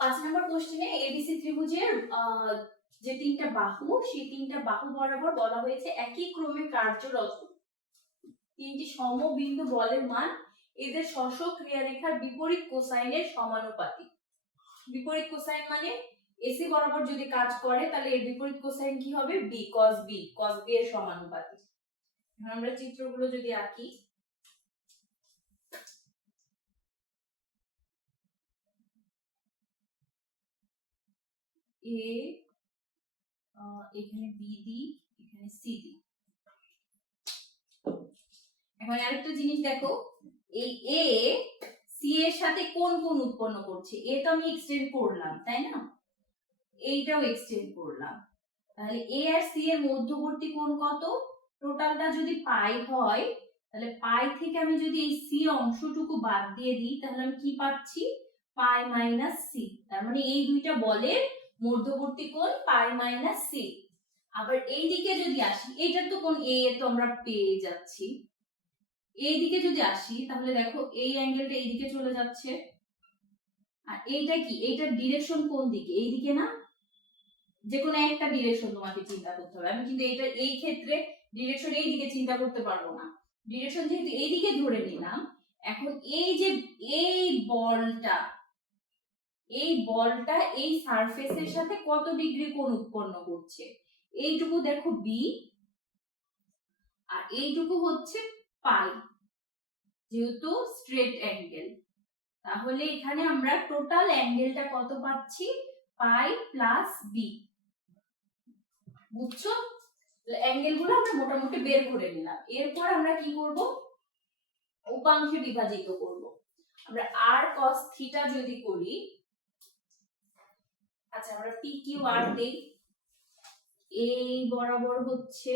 5 নম্বর কোশ্চেনে এবিসি ত্রিভুজের যে তিনটা বাহু সেই তিনটা বাহু বরাবর বলা হয়েছে একই ক্রমে কার্যরত তিনটি সমবিন্দু বলের মান এদের স্পর্শক ক্রিয়ারেখার বিপরীত কোসাইনের সমানুপাতিক। বিপরীত কোসাইন মানে এসি বরাবর যদি কাজ করে তাহলে এর বিপরীত কোসাইন কি হবে? বি cos বি এর সমানুপাতিক। আমরা চিত্রগুলো যদি আঁকি, এ এখানে বি দি, এখানে সি দি। এখন আরেকটা জিনিস দেখো, এই এ সি এর সাথে কোন কোন উৎপন্ন করছে? এ তো আমি এক্সটেন্ড করলাম, তাই না? এইটাও এক্সটেন্ড করলাম, তাহলে এ আর সি এর মধ্যবর্তী কোণ কত? টোটালটা যদি পাই হয় তাহলে পাই থেকে আমি যদি এই সি অংশটুকু বাদ দিয়ে দিই তাহলে আমি কি পাচ্ছি? পাই মাইনাস সি। তার মানে এই দুইটা বলের মধ্যবর্তী কোণ পাই মাইনাস সি। আবার এই দিকে যদি আসি, এটা তো কোণ এ তো আমরা পেয়ে যাচ্ছি। এই দিকে যদি আসি তাহলে দেখো এই অ্যাঙ্গেলটা এই দিকে চলে যাচ্ছে, আর এইটা কি? এইটার ডিরেকশন কোন দিকে? এই দিকে না? যে কোনো একটা ডিরেকশন তোমাকে চিন্তা করতে হবে। আমি কিন্তু এইটা এই ক্ষেত্রে ডিরেকশন এই দিকে চিন্তা করতে পারবো না। ডিরেকশন যেহেতু এই দিকে ধরে নিলাম, এখন এই যে এই বলটা এই সারফেসের সাথে কত ডিগ্রি কোণ উৎপন্ন করছে? এইটুকু দেখো বি, আর এইটুকু হচ্ছে পাই, যেহেতু স্ট্রেট অ্যাঙ্গেল। তাহলে এখানে আমরা টোটাল অ্যাঙ্গেলটা কত পাচ্ছি? Pi plus B. বুঝছো? অ্যাঙ্গেল গুলো আমরা মোটামুটি বের করে নিলাম। এরপর আমরা কি করব? উপাংশে বিভাজিত করব। আমরা r cos থিটা যদি করি, আচ্ছা আমরা p q r দেই, এই বরাবর হচ্ছে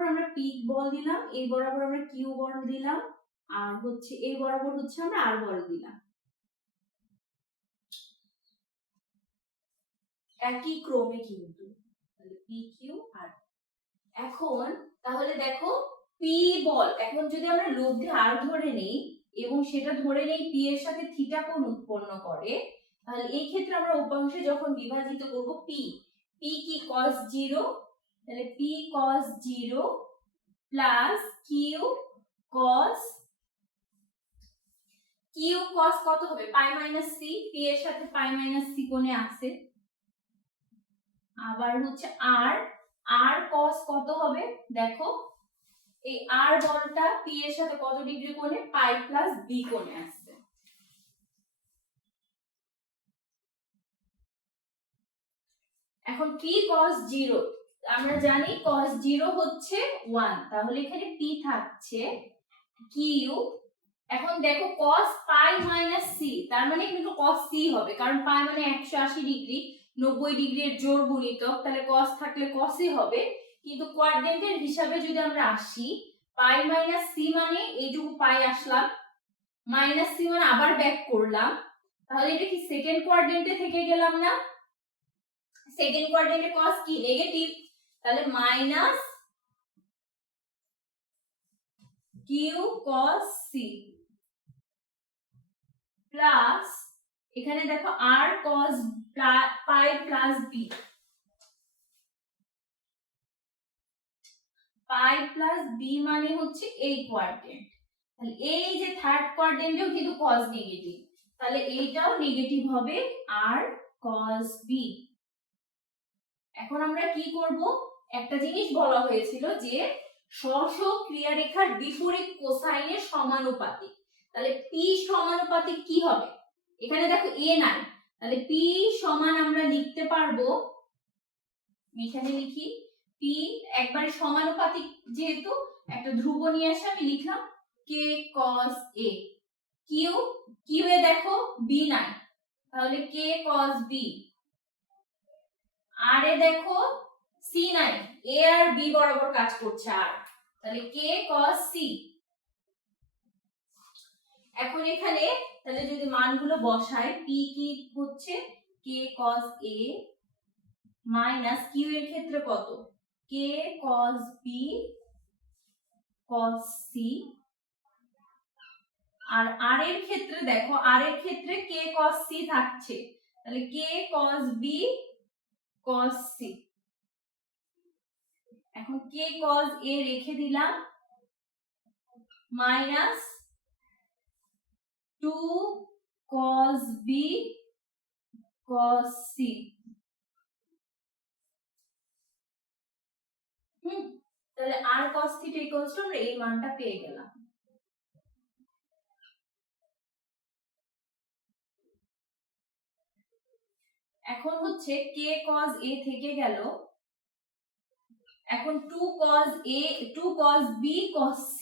আমরা p বল দিলাম, এই বরাবর আমরা q বল দিলাম, আর হচ্ছে এই বরাবর হচ্ছে আমরা r বল দিলাম। একই ক্রমে কিন্তু, তাহলে p q r। এখন তাহলে দেখো p বল, এখন যদি আমরা লব্ধি r ধরে নেই এবং সেটা ধরে নেই p এর সাথে থিটা কোণ উৎপন্ন করে, তাহলে এই ক্ষেত্রে আমরা উপাংশে যখন বিভাজিত করব p কি cos 0, তাহলে p cos 0 plus q cos কত হবে? পাই মাইনাস সি, p এর সাথে পাই মাইনাস সি কোণে আছে। আবার হচ্ছে r cos কত হবে? দেখো এই r বলটা p এর সাথে কত ডিগ্রি কোণে? পাই প্লাস বি কোণে আসছে। এখন p cos 0, আমরা জানি cos 0 হচ্ছে 1, তাহলে এখানে p থাকছে q। এখন দেখো cos পাই মাইনাস সি, তার মানে কিন্তু cos c হবে, কারণ পাই মানে 180 ডিগ্রি, 90 ডিগ্রির জোড় গুণিতক, তাহলে cos থাকলে cos ই হবে। কিন্তু কোয়াড্রেন্টের হিসাবে যদি আমরা আসি, পাই মাইনাস সি মানে এইটুকু পাই আসলাম, মাইনাস সি মানে আবার ব্যাক করলাম, তাহলে এটা কি সেকেন্ড কোয়াড্রেন্টে থেকে গেলাম না? সেকেন্ড কোয়াড্রেন্টে cos কি? নেগেটিভ, তাহলে minus q cos c plus এখানে দেখো r cos pi plus B, pi plus B মানে হচ্ছে এই কোয়াড্রেন্ট, তাহলে এই যে থার্ড কোয়াড্রেন্টেও কিন্তু cos নেগেটিভ, তাহলে এইটাও নেগেটিভ হবে r cos b। এখন আমরা কি করব? একটা জিনিস বলা হয়েছিল যে স্পর্শক ক্রিয়ারেখার বিপরীত কোসাইনের সমানুপাতিক, তাহলে p সমানুপাতিক কি হবে? এখানে দেখো a নাই, তাহলে p সমান আমরা লিখতে পারবো, এখানে লিখি p একবারে সমানুপাতিক, যেহেতু একটা ধ্রুব নিয়ে আসে আমি লিখলাম k cos a। q এ দেখো b নাই, তাহলে k cos b। আর এ দেখো c নাই, a আর b বরাবর কাজ করছে আর, তাহলে k cos c। এখন এখানে তাহলে যদি মানগুলো বসাই, p কি হচ্ছে? k cos a minus q এর ক্ষেত্রে কত? k cos b cos c আর আর এর ক্ষেত্রে দেখো, আর এর ক্ষেত্রে k cos c থাকছে, তাহলে k cos b cos c। এখন k cos a রেখে দিলাম, minus 2 cos b cos c। তাহলে r cos θ ইকুয়ালস টু আমরা এই মানটা পেয়ে গেলাম। এখন হচ্ছে k cos a থেকে গেল, এখন 2 cos b cos c,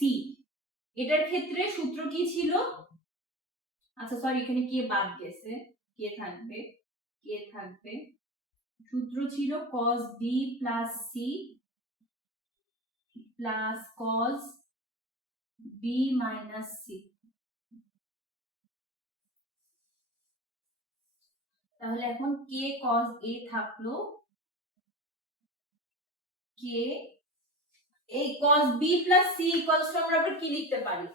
এটার ক্ষেত্রে সূত্র কি ছিল? আচ্ছা সরি, এখানে কে বাদ গেছে, কে থাকবে, সূত্র ছিল cos b plus c plus cos b minus c। তাহলে এখন k cos a থাকলো, k এই cos b plus c equals to আমরা আবার কি লিখতে পারি,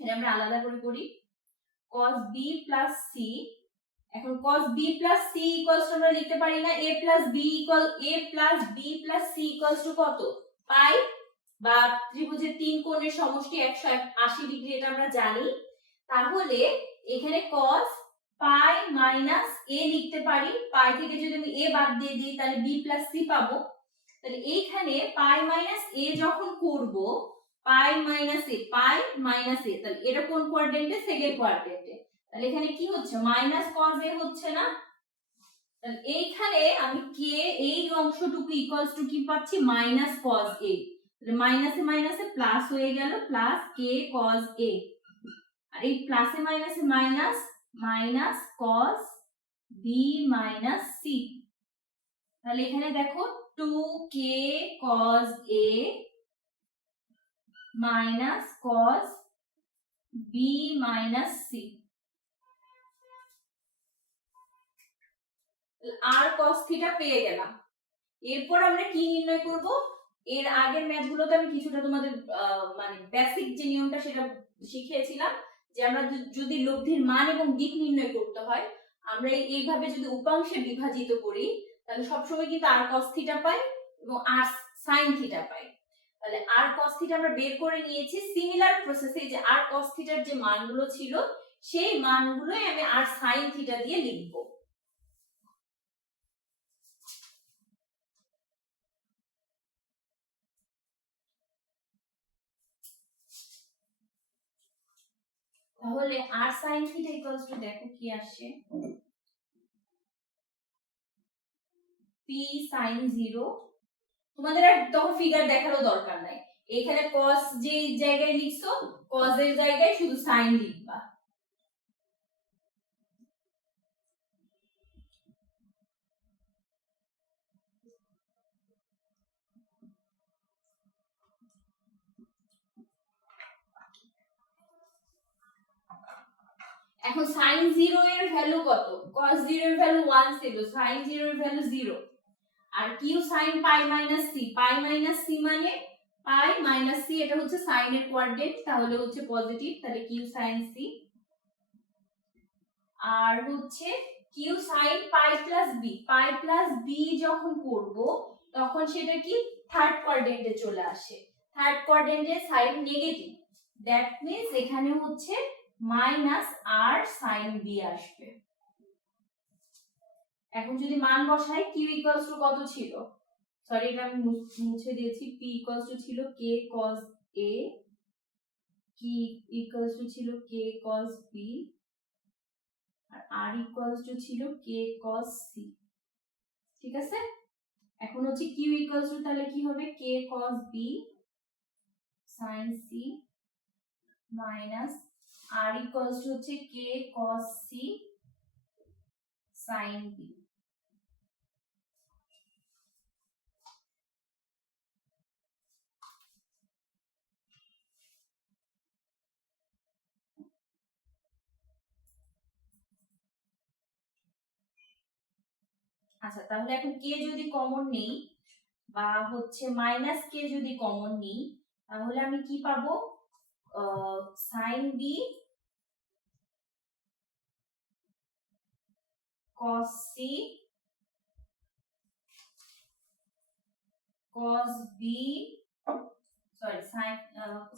এটা আমরা আলাদা করে করি। cos b plus c, এখন cos b plus c equals to আমরা লিখতে পারি না a plus b plus c equals to কত, পাই, বা ত্রিভুজের তিন কোণের সমষ্টি 180 ডিগ্রি, এটা আমরা জানি। তাহলে এখানে cos পাই মাইনাস a লিখতে পারি, পাই থেকে যদি আমি a বাদ দিয়ে দিই তাহলে b plus c পাবো। তাহলে এইখানে পাই মাইনাস a যখন করব, পাই মাইনাস a, তাহলে এটা কোন কোয়াড্রেন্টে? সেকেন্ড কোয়াড্রেন্টে। তাহলে এখানে কি হচ্ছে, মাইনাস cos a হচ্ছে না? তাহলে এইখানে আমি k এই অংশটুকু ইকুয়ালস টু কি পাচ্ছি, মাইনাস cos a। তাহলে মাইনাসে মাইনাসে প্লাস হয়ে গেল, প্লাস k cos a, আর এই প্লাসে মাইনাসে minus, minus cos b minus c। তাহলে এখানে দেখো 2k cos a minus cos b minus c, R cos θ পেয়ে গেলাম। এরপর আমরা কি নির্ণয় করব? এর আগের ম্যাথগুলোতে আমি কিছুটা তোমাদের মানে বেসিক যে নিয়মটা সেটা শিখিয়েছিলাম, যে আমরা যদি লব্ধির মান এবং দিক নির্ণয় করতে হয়, আমরা এইভাবে যদি উপাংশে বিভাজিত করি তাহলে সবসময় কিন্তু আর cos θ পাই এবং আর sin θ পাই। তাহলে আর cos θ আমরা বের করে নিয়েছি। সিমিলার প্রসেসে যে আর cos θ এর যে মানগুলো ছিল সেই মানগুলোই আমি আর sin θ দিয়ে লিখব। তাহলে r sin θ ইকুয়ালস টু, দেখো কি আসে, p sin 0। তোমাদের আর তখন ফিগার দেখারও দরকার নাই, এখানে cos যে জায়গায় লিখছো cos এর জায়গায় শুধু sin লিখবা। এখন sin 0 এর ভ্যালু কত? cos 0 এর ভ্যালু 1 ছিল, sin 0 এর ভ্যালু 0। আর q sin pi minus c, pi minus c মানে pi minus c, এটা হচ্ছে sin এর কোয়াড্রেন্ট, তাহলে হচ্ছে পজিটিভ, তাহলে q sin c। আর হচ্ছে q sin pi plus b, pi plus b যখন করব তখন সেটা কি থার্ড কোয়াড্রেন্টে চলে আসে, থার্ড কোয়াড্রেন্টে সাইন নেগেটিভ, দ্যাট মিন্স এখানে হচ্ছে মাইনাস r sin b আসবে। এখন যদি মান বসাই, q ইকুয়ালস টু কত ছিল, সরি এটা আমি মুছে দিয়েছি, p ইকুয়ালস টু ছিল k cos a, q equals to ছিল k cos b, আর r ইকুয়ালস টু ছিল k cos c। ঠিক আছে, এখন হচ্ছে q ইকুয়ালস টু তাহলে কি হবে, k cos b sin c minus r equals two হচ্ছে k cos c sin b। আচ্ছা তাহলে এখন k যদি কমন নেই বা হচ্ছে মাইনাস k যদি কমন নেই, তাহলে আমি কি পাবো, sine B cos c cos b sorry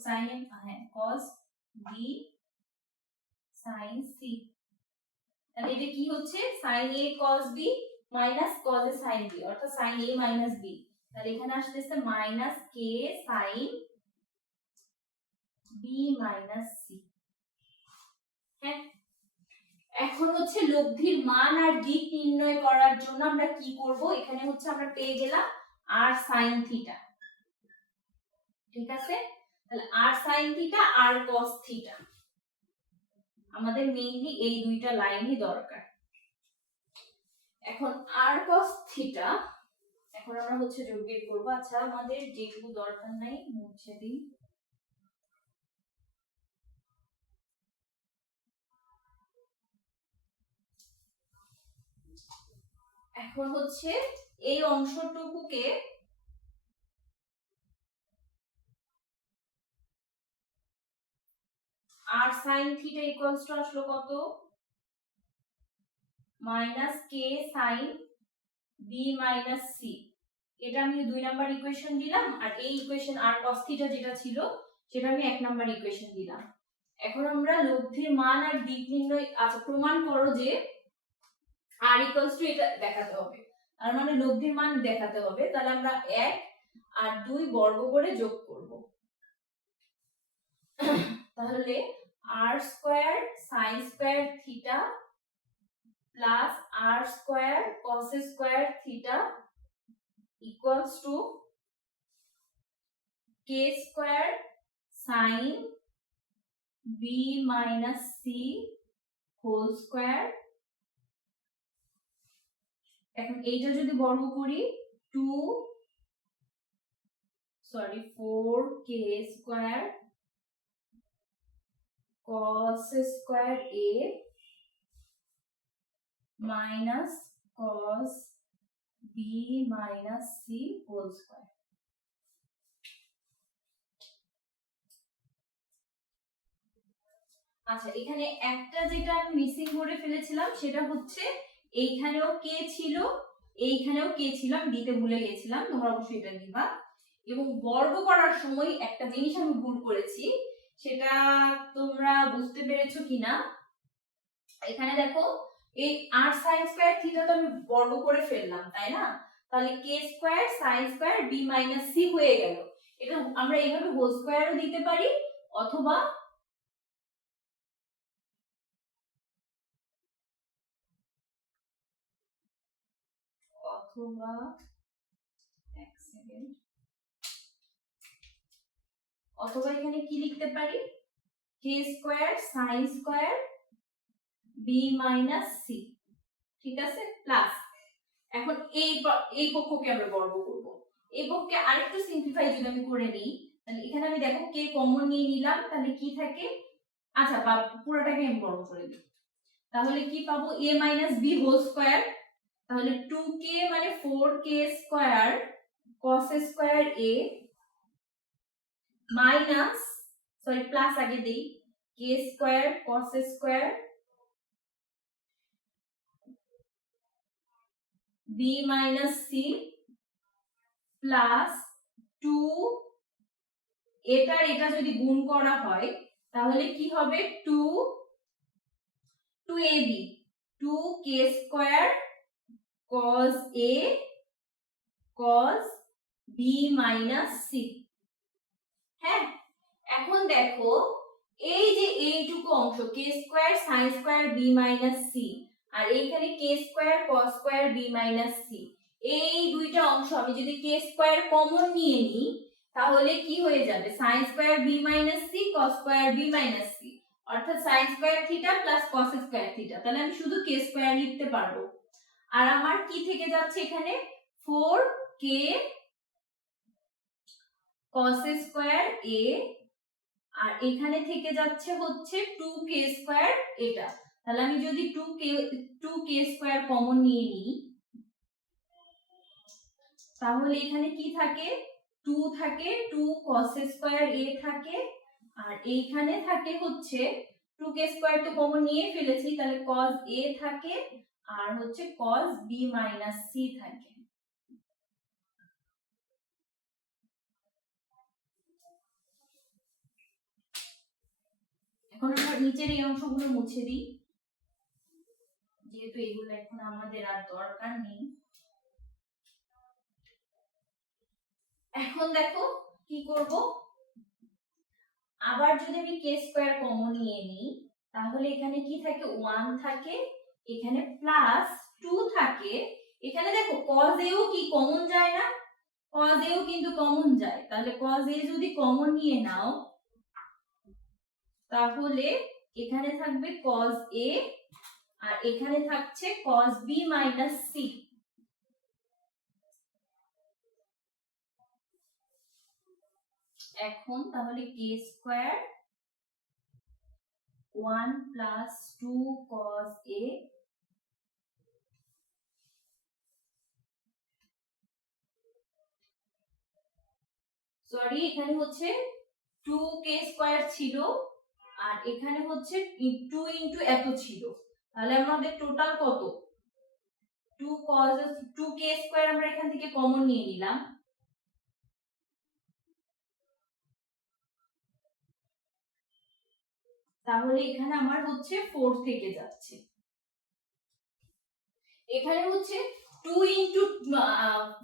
sin হ্যাঁ cos b sin c। তাহলে এটা কি হচ্ছে sin a cos b minus cos a sin b অর্থাৎ sin a minus b। তাহলে এখানে আসতেছে minus k sin b minus c। হ্যাঁ, এখন হচ্ছে লব্ধির মান আর দিক নির্ণয় করার জন্য আমরা কি করব, এখানে হচ্ছে আমরা পেয়ে গেলাম r sin থিটা। ঠিক আছে, তাহলে r sin থিটা আর cos থিটা, আমাদের মেইনলি এই দুইটা লাইনই দরকার। এখন r cos থিটা এখন আমরা হচ্ছে যোগ বিয়োগ করব। আচ্ছা, আমাদের যেগুলো দরকার নাই মুছে দিই। এখন হচ্ছে এই অংশটুকুকে r sin theta equals two আসলো কত, মাইনাস কে সাইন বি মাইনাস সি। এটা আমি 2 নাম্বার ইকুয়েশন দিলাম, আর এই ইকুয়েশন r cos থিটা যেটা ছিল সেটা আমি 1 নাম্বার ইকুয়েশন দিলাম। এখন আমরা লব্ধির মান আর দিক নির্ণয়, আচ্ছা প্রমাণ করো যে r ইকুয়ালস টু এটা দেখাতে হবে, আর মানে লব্ধির মান দেখাতে হবে। তাহলে আমরা 1 আর 2 বর্গ করে যোগ করব। তাহলে r square sin square theta plus r square cos square theta equals to k square sin b minus c whole square. এখন এইটা যদি বর্গ করি 4k square cos square a minus cos b minus c whole square. আচ্ছা, এখানে একটা যেটা আমি মিসিং করে ফেলেছিলাম সেটা হচ্ছে এইখানেও কে ছিল, এইখানেও কে ছিল, আমি দিতে ভুলে গেছিলাম, তোমরা অবশ্যই এটা দিবা। এবং বর্গ করার সময় একটা জিনিস আমি ভুল করেছি, সেটা তোমরা বুঝতে পেরেছো কিনা। এখানে দেখো এই r sin স্কয়ার থিটা তো আমি বর্গ করে ফেললাম, তাই না? তাহলে k square sin square b minus c হয়ে গেল। এটা আমরা এইভাবে হোল স্কয়ারও দিতে পারি, অথবা এক সেকেন্ড, অথবা এখানে কি লিখতে পারি, k square sin square b minus c। ঠিক আছে, প্লাস এখন এই পক্ষকে আমরা বর্গ করব। এই পক্ষকে আরেকটু সিম্পলিফাই যদি আমি করে নিই, তাহলে এখানে আমি দেখো k কমন নিয়ে নিলাম, তাহলে কি থাকে, আচ্ছা বা পুরোটাকে আমি বর্গ করে দিই, তাহলে কি পাবো a minus b whole square. তাহলে 2k মানে 4k square cos square a minus, sorry plus আগে দেই, k square cos square b minus c plus 2, এটা যদি গুণ করা হয় তাহলে কি হবে 2ab 2k square cos a cos b minus c। হ্যাঁ, এখন দেখো এই যে এইটুকু অংশ k square sin square b minus c আর এইখানে k square cos square b minus c, এই দুইটা অংশ আমি যদি k স্কয়ার কমন নিয়ে নিই তাহলে কি হয়ে যাবে sin square b minus c cos square b minus c, অর্থাৎ sin square theta plus cos square theta. তাহলে আমি শুধু k স্কয়ার লিখতে পারবো, আর আমার কি থেকে যাচ্ছে এখানে 4k cos স্কয়ার a, আর এখানে থেকে যাচ্ছে হচ্ছে 2k স্কয়ার এটা। তাহলে আমি যদি 2k স্কয়ার কমন নিয়ে নিই তাহলে এখানে কি থাকে 2 থাকে, 2 cos স্কয়ার a থাকে, আর এইখানে থাকে হচ্ছে 2k স্কয়ার তো কমন নিয়ে ফেলেছি, তাহলে cos a থাকে আর হচ্ছে cos b মাইনাস c থাকে। এখন আমরা নিচের এই অংশগুলো মুছে দিই, যেহেতু এগুলো এখন আমাদের আর দরকার নেই। এখন দেখো কি করব, আবার যদি আমি k স্কয়ার কমন নিয়ে নিই তাহলে এখানে কি থাকে 1 থাকে, এখানে প্লাস 2 থাকে, এখানে দেখো cos a ও কি কমন যায় না, cos a ও কিন্তু কমন যায়, তাহলে cos a যদি কমন নিয়ে নাও তাহলে এখানে থাকবে cos a আর এখানে থাকছে cos b মাইনাস c। এখন তাহলে k square 1 plus 2 cos a sorry এখানে হচ্ছে 2k স্কয়ার ছিল আর এখানে হচ্ছে 2 ইনটু এত ছিল, তাহলে আমাদের টোটাল কত 2 cos 2k স্কয়ার আমরা এখান থেকে কমন নিয়ে নিলাম, তাহলে এখানে আমার হচ্ছে 4 থেকে যাচ্ছে, এখানে হচ্ছে 2 ইনটু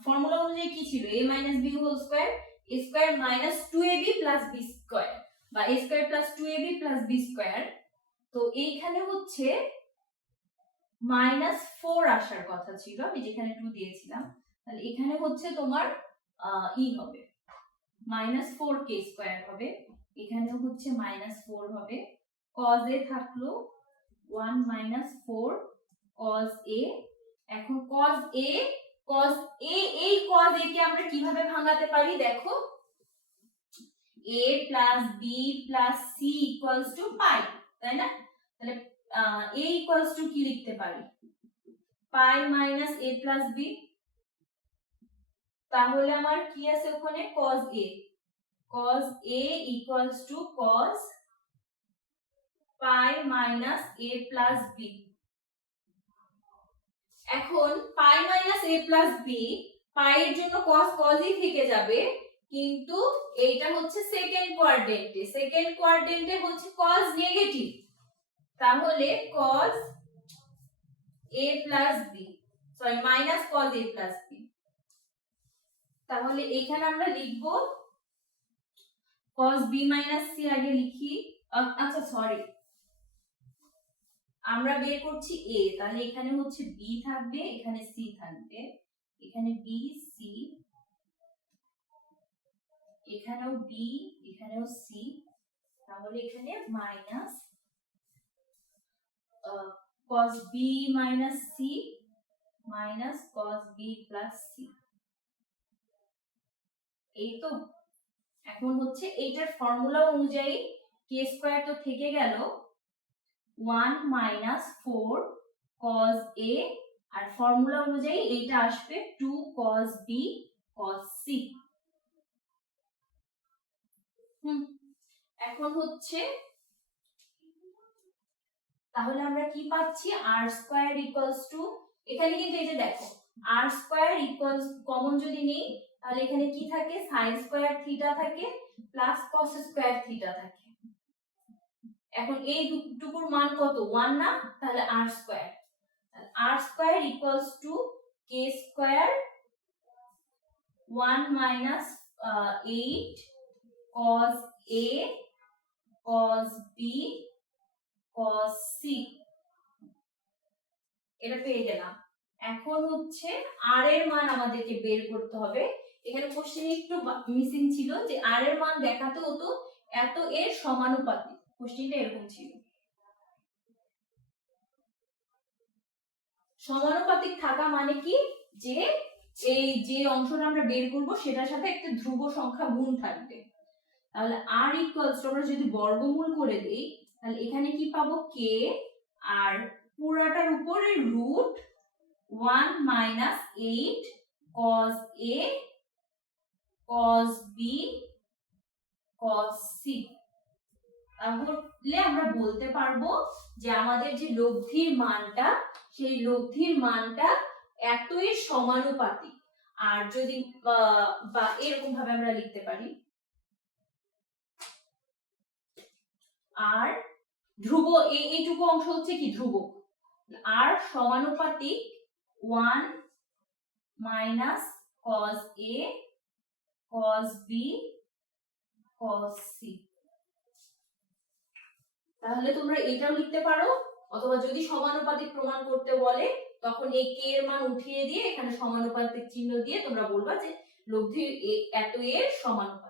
ফর্মুলা অনুযায়ী কি ছিল a minus b whole square, a square minus 2ab plus b square বা a square plus 2ab plus b square, তো এইখানে হচ্ছে মাইনাস 4 আসার কথা ছিল, আমি যেখানে 2 দিয়েছিলাম, তাহলে এখানে হচ্ছে তোমার ই হবে মাইনাস 4k স্কয়ার হবে, এখানেও হচ্ছে মাইনাস 4 হবে, cos a থাকলো 1 মাইনাস 4 cos a। এখন cos a এই cos a কে আমরা কিভাবে ভাঙাতে পারি দেখো, a plus b plus c equals to pi, তাই না, তাহলে a equals to কি লিখতে পারি pi minus a plus b, তাহলে আমার কি আছে ওখানে cos a equals to cos pi minus a plus b। এখন pi minus a plus b, pi এর জন্য cosই থেকে যাবে, কিন্তু এইটা হচ্ছে সেকেন্ড কোয়াড্রেন্টে হচ্ছে cos নেগেটিভ, তাহলে cos a plus b sorry minus cos a plus b, তাহলে এখানে আমরা লিখব cos b minus c আগে লিখি, আচ্ছা সরি আমরা বের করছি a, তাহলে এখানে হচ্ছে b থাকবে, এখানে c থাকবে, এখানে b c, এখানেও b এখানেও c, তাহলে এখানে minus cos b minus c minus cos b plus c, এই তো। এখন হচ্ছে এইটার ফর্মুলা অনুযায়ী k স্কয়ার তো থেকে গেল 1 minus 4 cos a আর ফর্মুলা অনুযায়ী এইটা আসবে 2 cos b cos c। এখন হচ্ছে তাহলে আমরা কি পাচ্ছি r স্কয়ার ইকুয়ালস টু, এখানে কিন্তু এই যে দেখো r স্কয়ার ইকুয়ালস কমন যদি নেই তাহলে এখানে কি থাকে sin স্কয়ার থিটা থাকে প্লাস cos স্কয়ার থিটা থাকে, এখন এই দুটোর মান কত 1 না, তাহলে r square equals to k square 1 minus 8 cos a cos b cos c, এটা পেয়ে গেলাম। এখন হচ্ছে r এর মান আমাদেরকে বের করতে হবে, এখানে কোশ্চেনে একটু মিসিং ছিল যে r এর মান দেখাতে হতো এত এর সমানুপাতিক, কোশ্চেনটা এরকম ছিল, সমানুপাতিক থাকা মানে কি যে এই যে অংশটা আমরা বের করব সেটার সাথে একটা ধ্রুব সংখ্যা গুণ থাকবে, তাহলে r ইকুয়ালস টু আমরা যদি বর্গমূল করে দেই তাহলে এখানে কি পাবো k আর পুরাটার উপরে root 1 minus 8 cos a cos b cos c, তাহলে আমরা বলতে পারবো যে আমাদের যে লব্ধির মানটা, সেই লব্ধির মানটা এত এর সমানুপাতিক। আর যদি বা এরকম ভাবে আমরা লিখতে পারি, আর ধ্রুব এইটুকু অংশ হচ্ছে কি ধ্রুবক, আর সমানুপাতিক 1 minus cos a cos b cos c। তাহলে তোমরা এটাও লিখতে পারো, অথবা যদি সমানুপাতিক প্রমাণ করতে বলে তখন এই k এর মান উঠিয়ে দিয়ে এখানে সমানুপাতিক চিহ্ন দিয়ে তোমরা বলবা যে লব্ধির এত এর সমানুপাতিক।